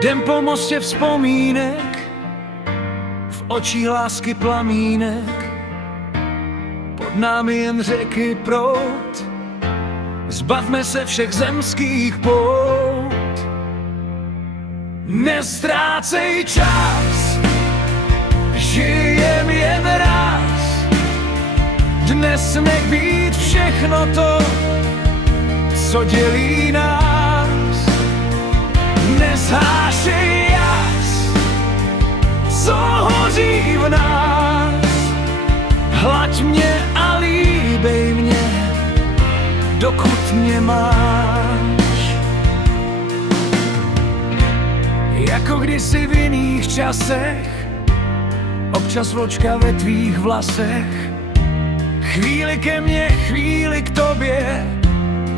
Jdem po mostě vzpomínek, v očích lásky plamínek, pod námi jen řeky proud, zbavme se všech zemských pout. Neztrácej čas, žijem jen raz, dnes nech být všechno to, co dělí nás. Nezhášej jas, co hoří v nás, hlaď mě a líbej mě, dokud mě máš. Jako kdysi v jiných časech, občas vločka ve tvých vlasech, chvíli ke mně, chvíli k tobě,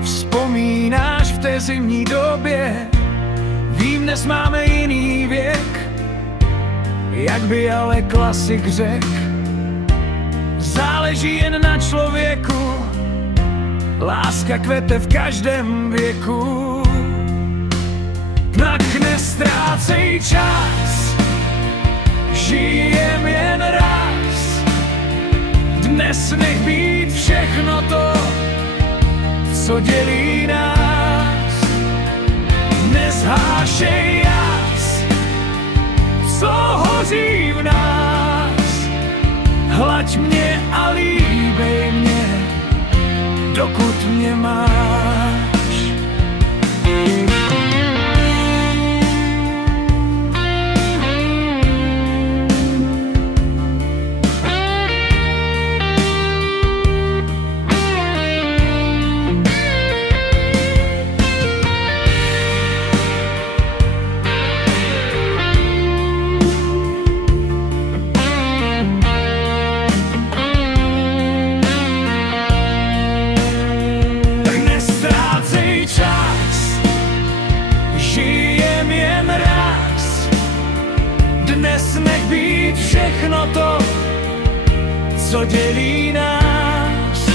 vzpomínáš v té zimní době. Vím, dnes máme jiný věk, jak by ale klasik řekl, záleží jen na člověku, láska kvete v každém věku. Tak neztrácej čas, žijem jen raz, dnes nech být všechno to, co dělí nás. Nezhášej jas, co hoří v nás, hlaď mě a líbej mě, dokud mě máš. Dnes nech být všechno to, co dělí nás.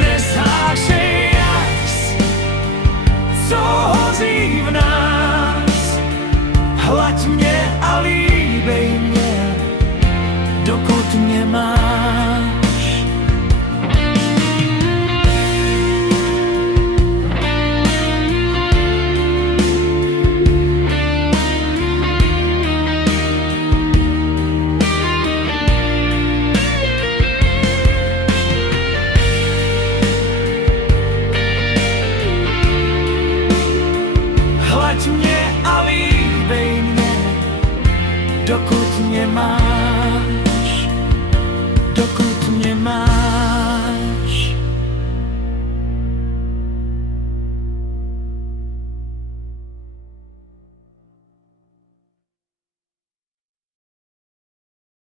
Nezhášej jas, co hoří v nás, hlaď mě a líbej mě, dokud mě máš. Hlaď mě a líbej mě, dokud mě máš.